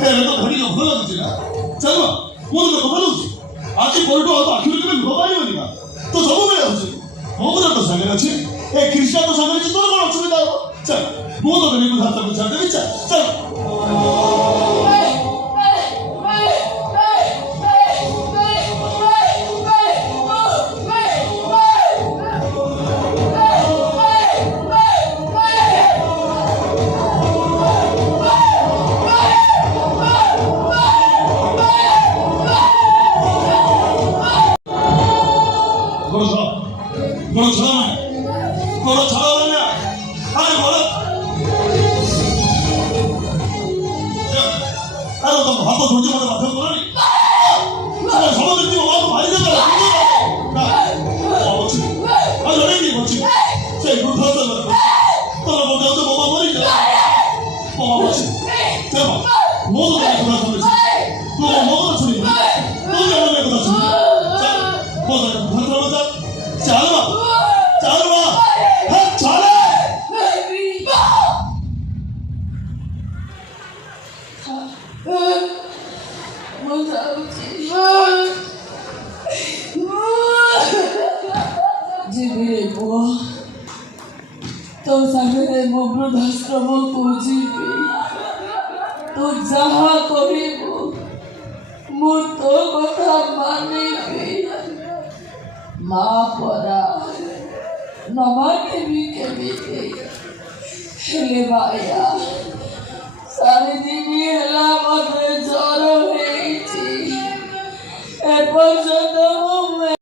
내가 거리가 흘러지나 잠깐 모두가 더 흘러지 아직 벌도 와도 아키르면 더 많이 오니까 또 저번에 하지 뭐보다 더 상관없지 크리스찬도 상관없지 너는 없습니다 자 모두가 믿고 살다고 잘 되겠자 자 뭐라 잘하느냐 아니 뭐라 나도 너 한번 돌지마다 맡은 거라니 나 저번에 뛰어 와도 많이 되잖아 멋지 아니 어린이 멋지 쟤 불편하다 너는 뭐 내가 먹어버리냐 멋지 대박 모두 다 돌아서면서 너가 먹어라 소리 너가 먹어야 거다 소리 자 뭐다 불편하면서 자 알아봐 잘해! Diremo, तो सागरे वृद्धाश्रम को जीवी तो जहाँ कहिबो मु तो कथा मानिबी माँ परा नमाने भी केमिति हेले बाया सारी दिनी हेला मते जर हेछि ए पर्यंत मैं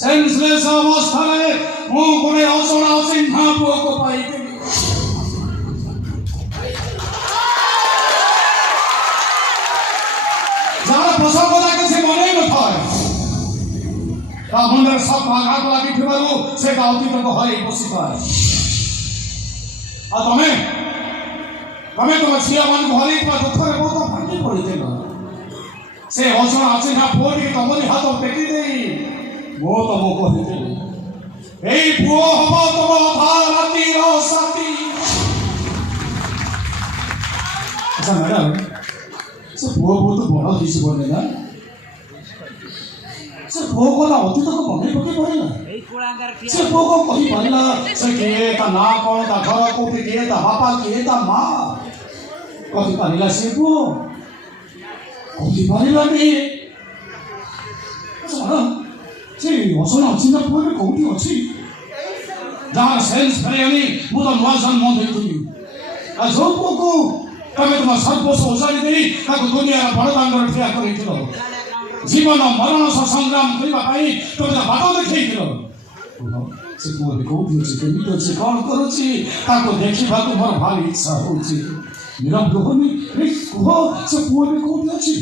सेंसलेस अवस्था में मुंह कोने औसोना सिंहा पुओ को पाई के ज़्यादा प्रसव होता किसी मने न था रावण सब भागा को लगी थी बारू से गाँव की तो है इसी का है तुम्हें सिया मान को हरी पर दुख में बहुत भांगी पड़ी थी ना से औसोना सिंहा पुओ की तो मुझे हाथों पे की नहीं वो तो वो को हिते नहीं ए पुओ हवा तो था राती रो साथी अच्छा मैडम से पुओ तो बड़ा दिस बोले ना से पुओ को ना होती तो बने पके पड़े ना से पुओ को कहीं बनला से के ता ना कौन ता घर को भी के ता पापा के ता माँ कहीं बनला से पुओ कहीं बनला नहीं अच्छा 제 어서나 진짜 보면 거기 어찌 나 센스 배우니 모두 노아산 모델들이 아 저보고 그다음에 또 살포서 오사리들이 그 두니아나 바라단 걸 피하고 있더라 জীবন মরণ সংগ্রাম করিবা পাই তোমরা বাধা দেখেই দিল ସେ ପୁଅ ଏବେ କୋଉଠି ଅଛି କେମିତି ଅଛି କ'ଣ କରୁଛି ତାକୁ ଦେଖିବାକୁ ମୋର ଭାରି ଇଚ୍ଛା ହଉଛି ନିରବ ରୁହନି କୁହ ସେ ପୁଅ ଏବେ କୋଉଠି ଅଛି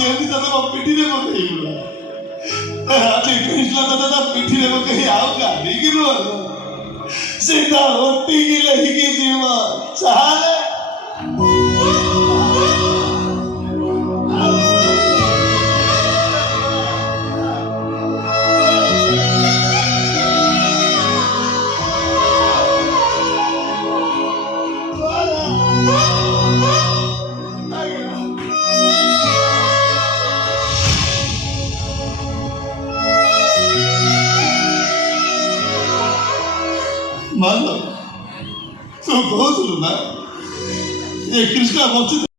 जल्दी से तो पिटी रे को कहीं बोला अरे कृष्णा तो पिटी रे को कहीं आओगा लेकिन वो सीधा रोटी की लगी जीवा सहारा मानो तो घोष लो ना ये कृष्णा बच्चे